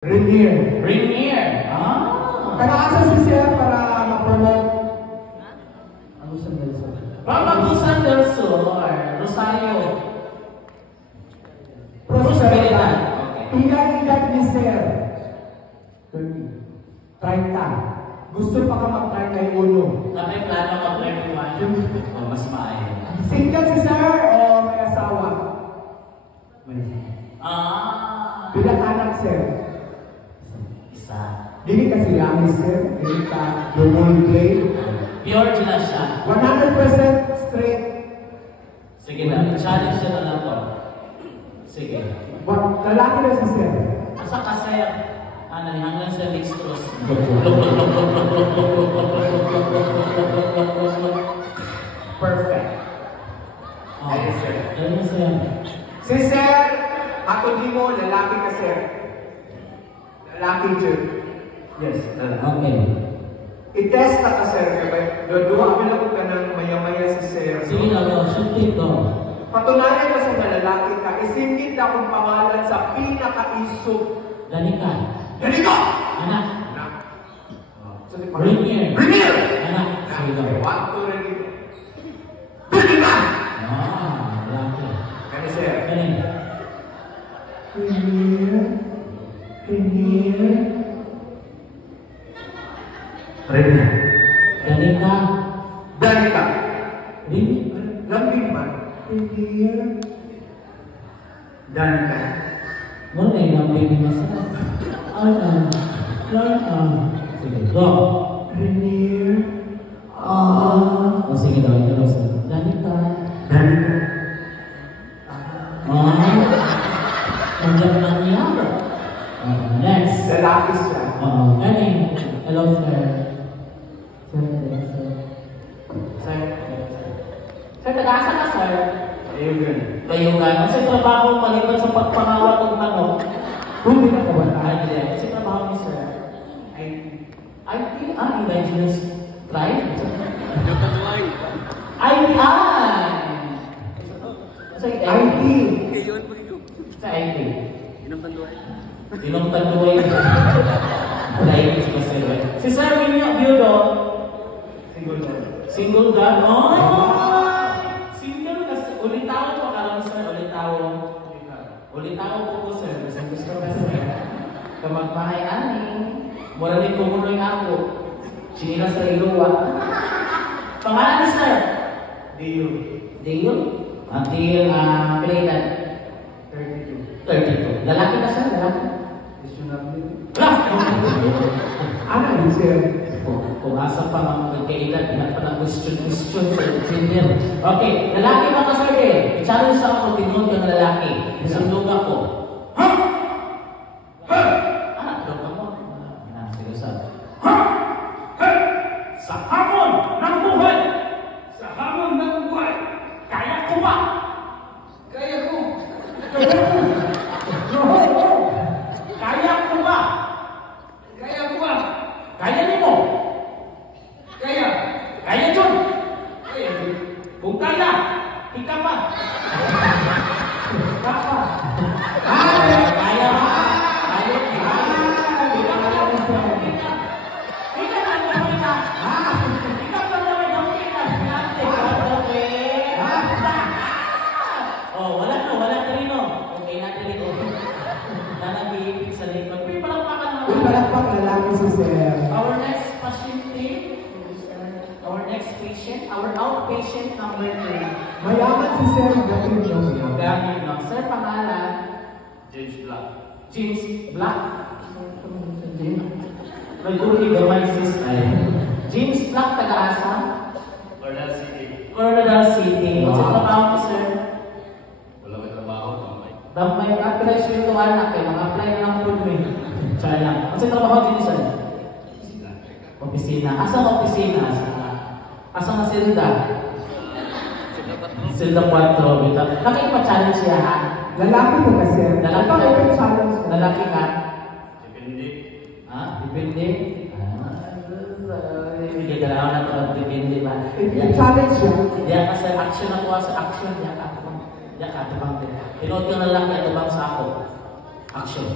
Rainier. Rainier. Kanaasa si Sir para ma-promote. Agusan del Sur. Agusan del Sur. Rosario. Prosperidad. Okay. Ilang edad ni Sir? 30. Gusto pa ka mag-try kay Uno? Na may plano mag-21. O mas maayon. Single si Sir o may asawa? May. Bilang anak, Sir? Isa. Dili kasi lang, Sir. Dili ka double play. Pure na siya. 100% straight. Sige na, challenge siya na lang to. Sige. Lalaki na si Sir. Asa kasi, hanggang sa next cross. Perfect. Ayun, Sir. Ayun, Sir. Si Sir, ako di mo, lalaki ka, Sir. Lalaki, Sir. Yes, lalaki. Okay. I-test na ka, Sir. Doon kami lang ka ng maya-maya si Sir. Sige na, shoot it to. Patunayan mo sa lalaki ka, isingit na akong pangalan sa pinaka-isog. Danica. Danica! Anak. Anak. Rainier. Rainier! Anak. Sige daw. One, two, ready. Danica! Lalaki. Ano, Sir? Galing. Rainier. Rainier. Rainier. Danica. Danica. Rainier. Lambing man. Rainier. Danica. Muna yung baby masarap. Sige, go. Rainier. O sige daw, ito daw sir. Danica. Danica. Nandiyan lang niya. Next. Lalaki siya. Galing. Hello, sir. Sir. Sir, taga-asa ka, sir? Ayun. Layugan. Kasi trabaho maliban sa pagpangawat ng manok. Hindi na ko ba tayo? Hindi. Kasi trabaho ni sir. Evangelist. Try? ITI! Sa IT. Sa IT. Inom tanduay. Dahil si Sir. Si Sir Biudo. Single ka? Single kasi. Ulitaw pa ka lang, Sir. Ulitaw po Sir. Gusto ka, Sir. Kamagpahay ani. Mura rin kumunoy ako. Sinila sa iluwa. Pangalan ni Sir? Dio? Until, pinailan? 32. Lalaki ka, Sir? Lalaki? Ano yun, Sir? Kung asa pa ang magkailan, lahat pa ng question sa opinion. Okay, lalaki ba ka, Sir? I-challenge sa ako, tinod yung lalaki. Nasundog ako. Doon ako. Sige, Sir. Sa hamon ng buhay! Kaya ko ba? Kaya ko ba? Kaya ni mo? Kaya John? Kung kaya, ika pa. Kaya ba? Our next patient, our outpatient number 3. Mayaman si Sir. Gamit ng Sir pangalan. James Black. Nagkuli gamay sis ay. James Black, taga-asa? Coronadal City. What's yung trabaho mo, Sir? Wala may trabaho. Damay ka, pero yung anak kayo, mag-apply na lang po mo. Tsaka lang. What's yung trabaho din, Sir? Opisina. Asa ang opisina? Asa nga silda? Silda 4. Nakikipag-challenge siya, ha? Lalaki mo ka, Sir. Lalaki ka? Lalaki ka? Depende. Depende? Hindi ka lang na ito. Depende ba? I-challenge siya. Diyan ka, Sir. Action ako sa action. Diyan ka. Tinod ka na lang ito bang sa ako. Action.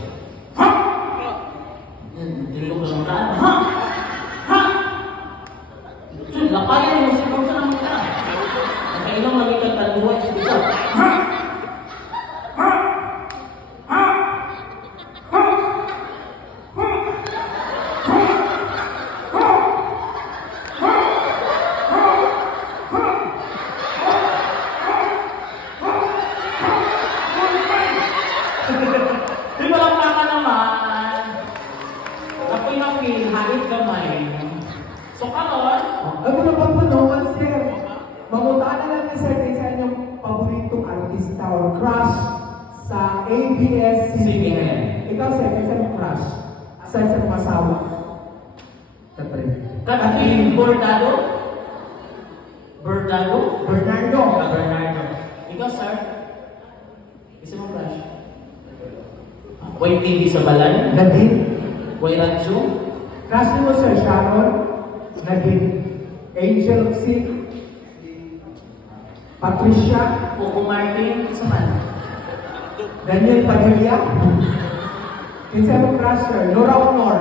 So, karon, Ano na pagpunuan, sir? Mamutaan na lang ni sir kung sa inyong paboritong artista or crush sa ABS-CBN. Ikaw, sir, kung sa inyong crush? Aside sa mga asawa? Katrin. Katrin Bordado? Bernardo. Bernardo. Ikaw, sir? Isa mo crush? White TV sa Balan? Nadine. White Radyo? Crush mo, sir, Sharon. Nadine. Angel of Sin. Patricia. Coco Martin? Isa man? Daniel Padilla. Kinsa mo crush, sir? Nora Honor.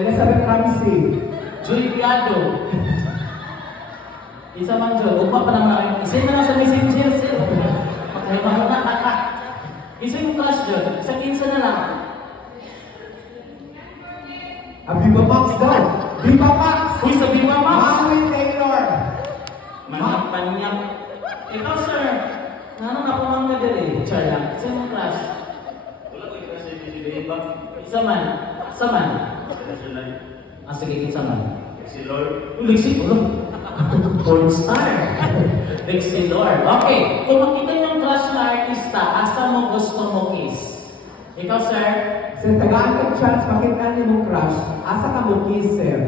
Elizabeth Ramsey. Julie Piado? Isa man dyan. Upa pa naman. Isa na lang sa messenger, sir. Pagkaiba mo na, kaka. Isa yung crush dyan. Sa kinsa na lang. Viva Max daw. Viva Max. Uy, sa Viva Max. Maui Taylor. Manyak-panyak. Ikaw, sir. Nano na kumang na dali. Char lang. Isa yung crush. Wala ko yung kasi si Deva. Isa man. Isa man. National. Sige, isa man. Si Lord. Lexi, porn star. Lexi Lord. Okay. Kung makita yung crush na artista, asa mo gusto mo kiss? Ikaw, sir? Sa tagaan ng chance, makita niyo mong crush. Asa ka mo kiss, sir?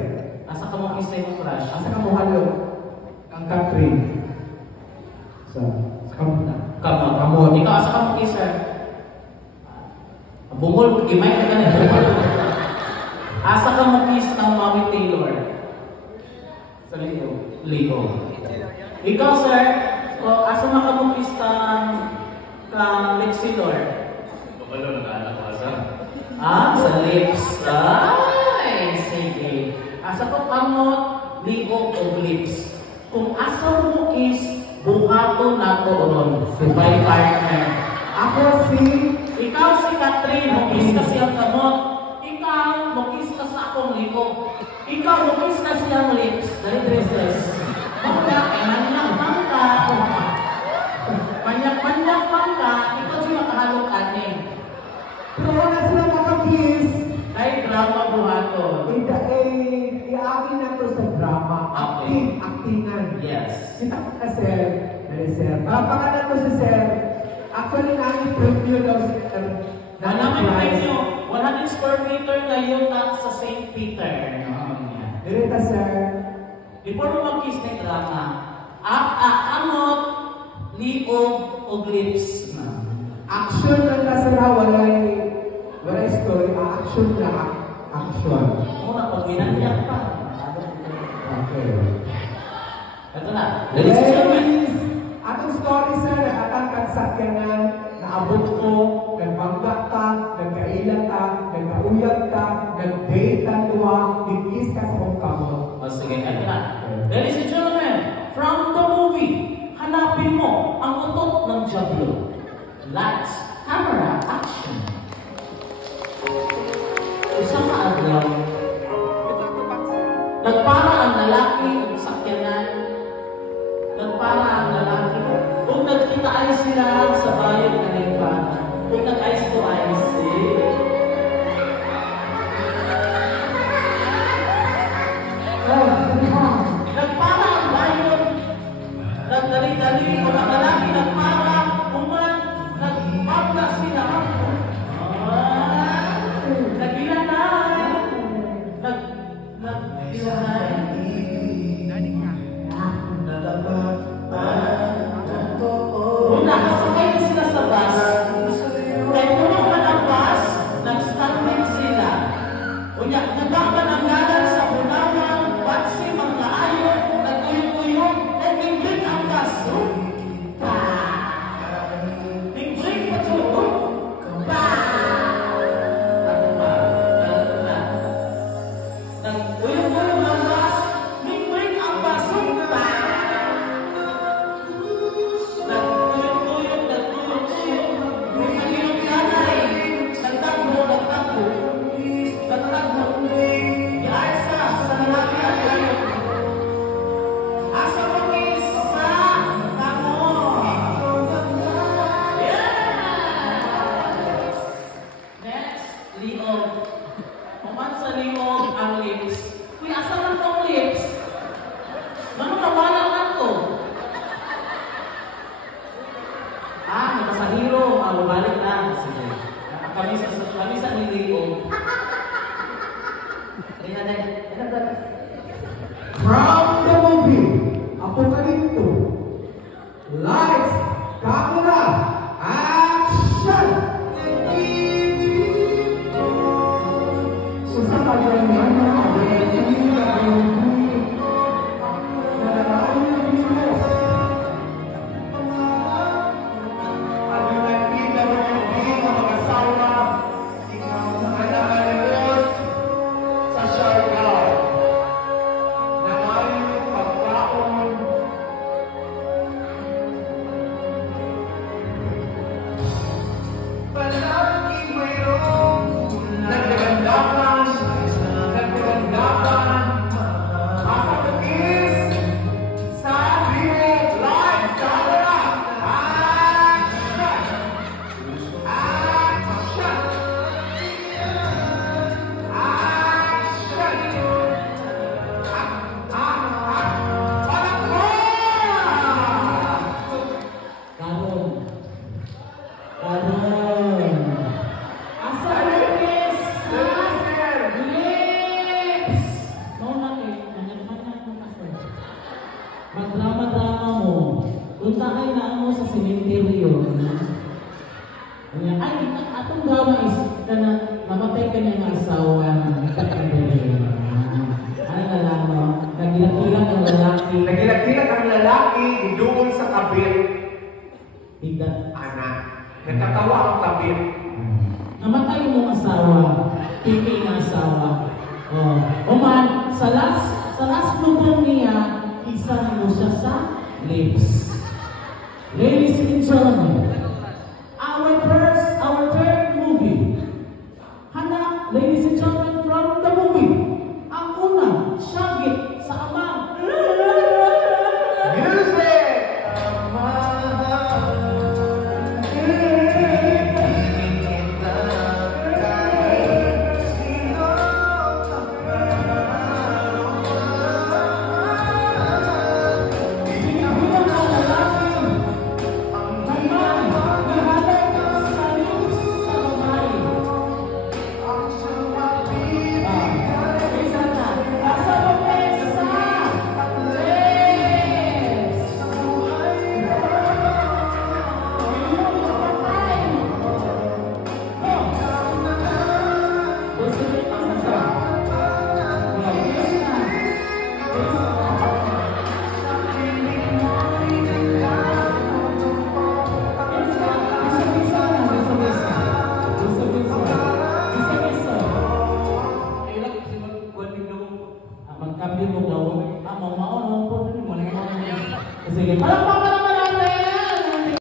Asa ka mo kiss na yung crush? Asa ka mo halo? Ang Catherine. Sa kamuna. Kamo. Ikaw, asa ka mo kiss, sir? Bungol, gimay ka na bungol. Asa ka mo kiss ng Maui Taylor? Sa Leo. Leo. Ikaw, sir? O, asa ka mo kiss kang Lexi Lord? Kabalo, nag-anak ko asa. Sa lips. Ay, sige. Asa ko kamot, ligo o lips. Kung asa mo kiss, buhato na to ron. Subay partner. Ako si... Ikaw si Catherine, mo kiss ka siyang kamot. Ikaw, mo kiss ka sa akong ligo. Ikaw, mo kiss ka siyang lips. Dahil dresses. Bangka, manyak-mangka. Manyak-manyak-mangka. Ikaw siya makahalong anin. Pero wala sila makakiss. Ay, drama buhato. Iaagin na to sa drama. Actingan. Yes. Kita ko na, sir. Dali, sir. Pangalan ko si sir. Actually, namin preview daw, sir. Namin preview. 100 square meter na yuta sa St. Peter. Direta, sir. Before mo mag-kiss na drama, amot, liog, o lips. Action lang na, sir. Walay story. Action lang. Action. Muna, pag binanyak pa. Okay. Ito na. Ladies and gentlemen. Atong story, sir, nakatangkad sa kyanan, naabot ko, nagbangga ka, nagkailan ka, nagkauyag ka, nag-date ka tuwa, nag-kiss ka sa mong kamot. Sige, ito na. Ladies and gentlemen, from the movie, hanapin mo ang utot ng Diablo. Lights, camera, action. Isang adlaw, nagpara ang lalaki sa sakyanan. Nagpara ang lalaki. Kung nagkita ay sila sa bayan ng limpanan. Kung nag-eyes to eyes, nagpara ang bayan. Nagdali-dali o ang lalaki nagpara. Nagpagla sila. Nagbilanay. Nagbilanay. Una, kasakay na sila sa bus. Kaya puno ka ng bus, nag-standing sila. Unya, nagbakan ang galan sa Bunawan, Batsi, Mangkaayo, nagkuyong-kuyong, at nag-break ang bus. Nag-break pa ito. Nagkuyong-kuyong ang bus, nag-break ang bus. Uy, asa man tong lips? Manong nawala man to? Magkasahiro. Bumalik na. Sige. Kami sa niliog. From the movie, Apocalypto. Lights, camera, action! Susama dyan yan, magdrama-drama mo, puntahin na mo sa simenteryo. Ay, atong drama is na mamatay ka niya ng asawa ng nagkakandali. Ano na lang mo? Nagilag-ilag ang lalaki. Nagilag-ilag ang lalaki, doon sa kabit. Tigdat. Anak. Nagkatawa ang kabit. Namatay mong asawa. Pipi na asawa. O man, sa last lubong niya, isa mo siya sa lips. Ladies and gentlemen, our third movie. Hana, ladies